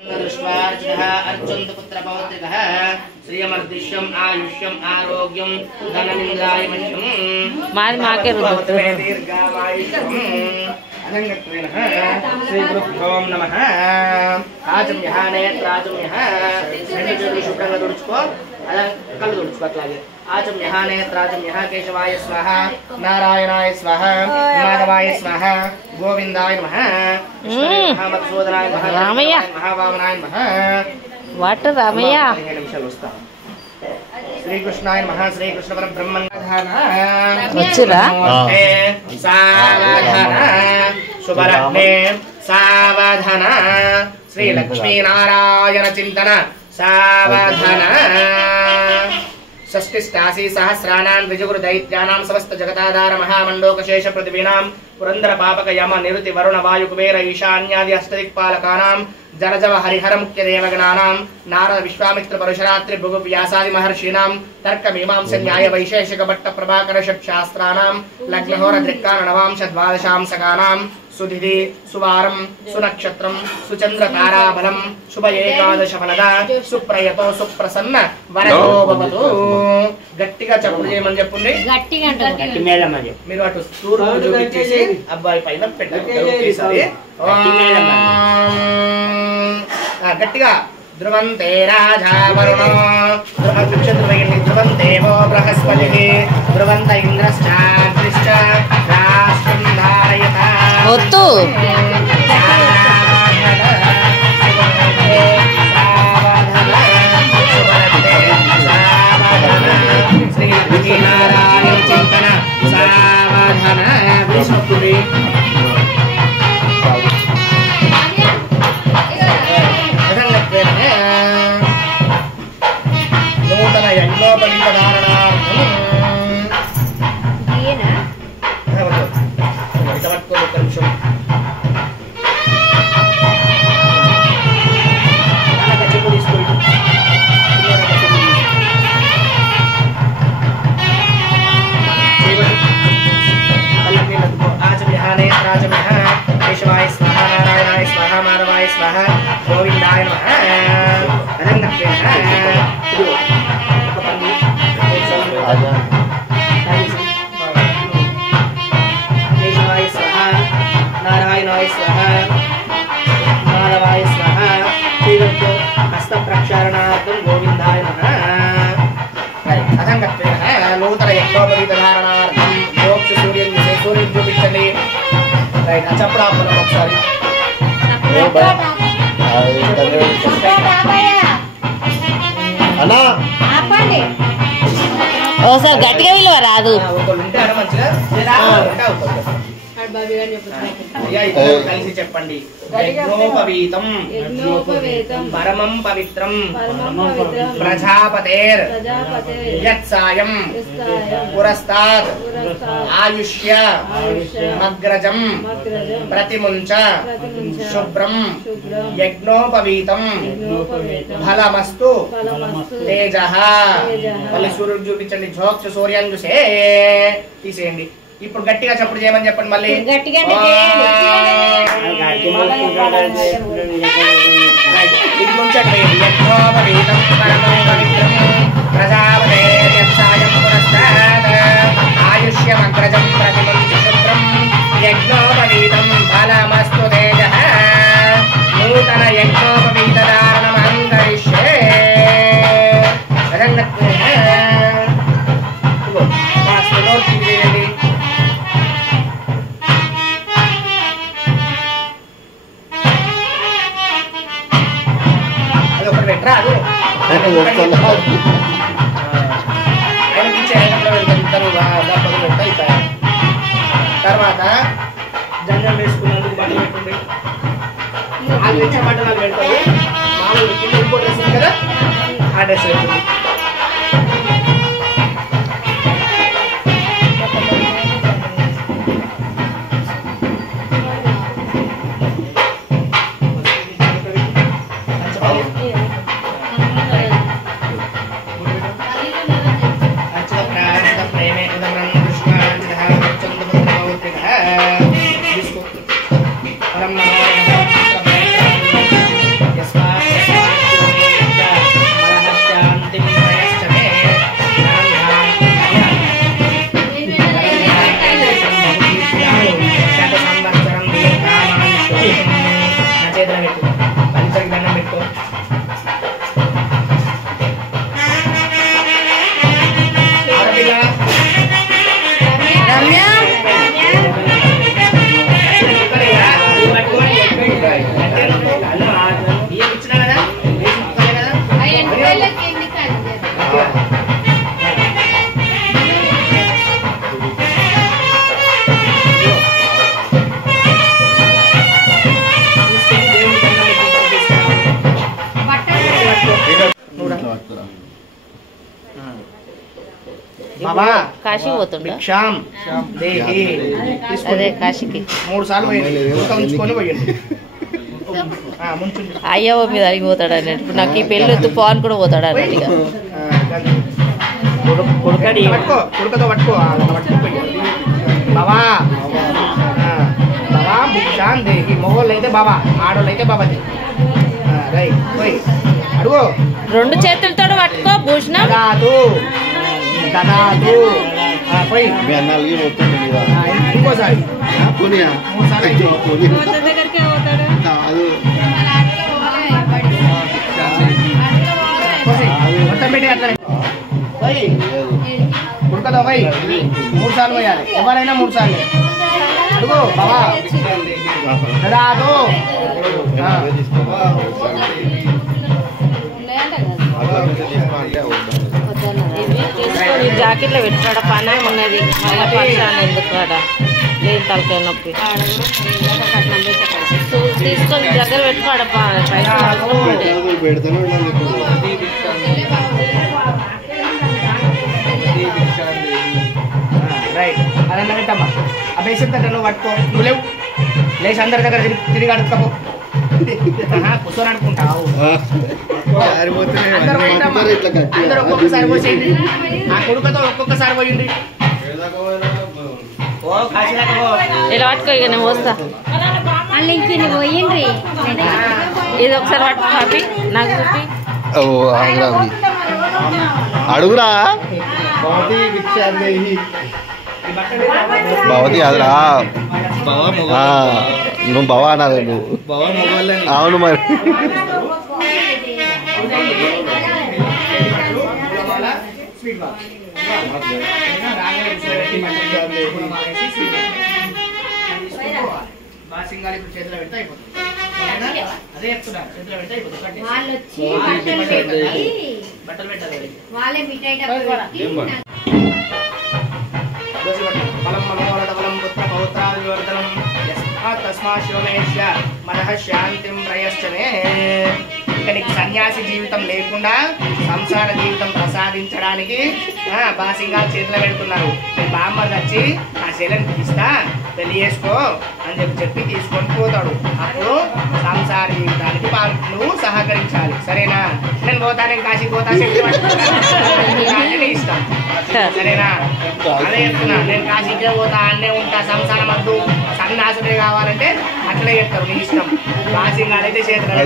अर्जुन पुत्र पौत्रिकः श्रियमर्दिश्यम आयुष्यम आरोग्यम धनमिन्द्रायमण्यम मारी माके दीर्घायुष्यम अनंगत्वेन श्री गुरुभ्यो नमः आचम्यः नेत्राचम्यः రెండు చేతులు శుభ్రంగా తుడుచుకో అలా కళ్ళు తుడుచుకో అట్లాగే आचम्यः नेत्राचम्यः केशवाय स्वाहा नारायणाय स्वाहा माधवाय स्वाहा गोविंदाय नमः मधुसूदनाय नमः रामయ్య महावामनाय नमः वाट रामయ్య निमिषाలు వస్తా श्रीकृष्णाय नमः श्रीकृष्ण परब्रह्मन् వచ్చురా सावधान शुभरत्ने सावधान श्री लक्ष्मी नारायण चिंतन सावधान षष्टिष्टासी सहस्राणां द्विजगुरु दैत्यानां समस्त जगताधार महामंडोकशेष पृथ्वीनां पुरंदर पापक यम निरुति वरुण वायु कुबेर ईशान्यादि अष्टदिक्पालकानां जलजव हरिहर मुख्य देवगणानां नारद विश्वामित्र परशुरात्रि भृगु व्यासादि महर्षीणां तर्क मीमांसा न्याय वैशेषिक भट्ट प्रभाकर षट्शास्त्राणां लग्नहोर दृक्कान नवांश द्वादशांसकानां सुधिति सुवारं सुनक्षत्रं सुचंद्र ताराबलं शुभ एकादश फलदा सुप्रयतो सुप्रसन्न वरदो भवतु గట్టిగా చప్పుడు చేయమని చెప్పండి గట్టిగా అంటారు గట్టి మేళం అని మీరు అటు తూర్పు చూపించేసి అబ్బాయి పైన పెట్టండి ఒకేసారి గట్టిగా ధ్రువంతే రాజా వరుణో ధ్రువంతేయండి ధ్రువంతేవో బృహస్పతిః ధ్రువంత ఇంద్రశ్చాగ్నిశ్చ రాష్ట్రం ధారయత వద్దు श्री लक्ष्मी नारायण चिंतन सावधान विष्णुपुरी नूतन यज्ञोपवीत धारणार्थम केशवाय स्वाहा नारायणाय स्वाहा माधवाय स्वाहा गोविंदाय नमः केशवाय स्वाहा नारायणाय स्वाहा माधवाय स्वाहा हस्त प्रक्षालनार्थं गोविंदाय नमः नूतन यज्ञोपवीत धारणार्थं मोक्ष सूर्य చూపించండి రైట్ చప్పుడు ఆపండి ఒకసారి అన్నా ఆపండి ఓసారి గట్టిగా విలువ రాదు ఒకళ్ళు ఉంటారు మంచిగా కలిసి చెప్పండి యజ్ఞోపవీతం పరమం పవిత్రం ప్రజాపతేర్ యత్సాయం పురస్తాత్ ఆయుష్య మగ్రజం ప్రతిముంచ శుభ్రం యజ్ఞోపవీతం ఫలమస్తు తేజః మళ్ళీ సూర్యుడు చూపించండి జోక్ష సూర్యాన్ని చూసే తీసేయండి ఇప్పుడు గట్టిగా చప్పుడు చేయమని చెప్పండి మళ్ళీ గట్టిగా ఆయుష్యమగ్రజం ప్రతిమంతి శుభ్రం యజ్ఞోపవీతం ఫలమస్తు తేజః నూతన యజ్ఞోపవీత ధారణం కరిష్యే తర్వాత జంజం వేసుకున్నందుకు బట్టలు పెట్టుండే ఆ తెచ్చే బట్టలు పెడతారు మామూలు కింద ఇంకో డ్రెస్ ఉంది కదా ఆ డ్రెస్ పెట్టుంది ప్రేమే కృష్ణ పరం బాబా కాశీకి పోతుండ భిక్షాం దేహి అదే కాశీకి 3 సార్లు పోయింది ఉంచుకొని పోయింది ముంచుంది అయ్యవ మీద అడిగి పోతాడు అన్నట్టు ఇప్పుడు నాకు ఈ పెళ్ళి వద్దు పో అని కూడా పోతాడు అన్నట్టు ఇక కొడుకతో పట్టుకో బాబా బాబా భిక్షాం దేహి మొగోళ్ళు అయితే బాబా ఆడోళ్ళు అయితే బాబాది రైట్ పోయి అడుగు 2 చేతులతో పట్టుకో భూషణం దాదాదు దాదాదు పోయి మీ అన్నాళ్ళకి మొత్తం ఇంకోసారి 3 సార్లు కాదు మొత్తం పెట్టి అట్లనే పోయి కుడుకతో పోయి 3 సార్లు పోయాలి ఎవరైనా 3 సార్లు అడుగు బాబా దాదాదు జాకెట్లో పెట్టుకోడ పని ఉన్నది మళ్ళీ పర్షాన్ ఎందుకు అడ లేదు తలకాయ నొప్పి తీసుకొని దగ్గర పెట్టుకోడ పెడతానే ఉండాలి రైట్ అదన్నా పెట్టమ్మా ఆ బేసిక్ దగ్గర నువ్వు పట్టుకో నువ్వు లేవు లేచి అందరి దగ్గర తిరిగి అడుగుతావు కూర్చొని అనుకుంటావు అందరూ ఒక్కొక్కసారి పోసేయండి ఆ కొడుకుతో ఒక్కొక్కసారి పోయింది ఓ కాశీలకు ఇలా పట్టుకో ఇక నేను వస్తా పోయిండ్రి ఇది ఒకసారి పట్టుకో కాపీ నాకు చూపి అడుగురా భవతి అదిరా నువ్వు బావా అనాలి నువ్వు అవును మరి బాసింగాలి ఇప్పుడు చేతిలో పెడితే అయిపోతుంది అదే చెప్తున్నా చేతిలో పెడితే అయిపోతుంది వాళ్ళు వచ్చి బట్టలు పెట్టాలి వాళ్ళే మిఠాయి డబ్బా ఫలం మనోరథ ఫలం పుత్ర పౌత్రాది వివర్ధనం తస్మా శివమేష్య మనః శాంతిం ప్రయశ్చనే ఇక నీకు సన్యాసి జీవితం లేకుండా సంసార జీవితం ప్రసాదించడానికి బాసింగా చేతిలో పెడుతున్నారు మీ బామ్మది వచ్చి ఆ శైలిని తీస్తా పెళ్లి చేసుకో అని చెప్పి తీసుకొని పోతాడు అప్పుడు సంసార జీవితానికి నువ్వు సహకరించాలి సరేనా నేను పోతా నేను కాశీ పోతా శక్తి పట్టుకుంటా ఇస్తాం సరేనా అదే చెప్తున్నా నేను కాశీకే పోతా అన్నే ఉంటా సంసారం వద్దు సన్యాసుడే కావాలంటే అట్లే చెప్తారు నీ ఇష్టం బాసింగా అయితే చేతులు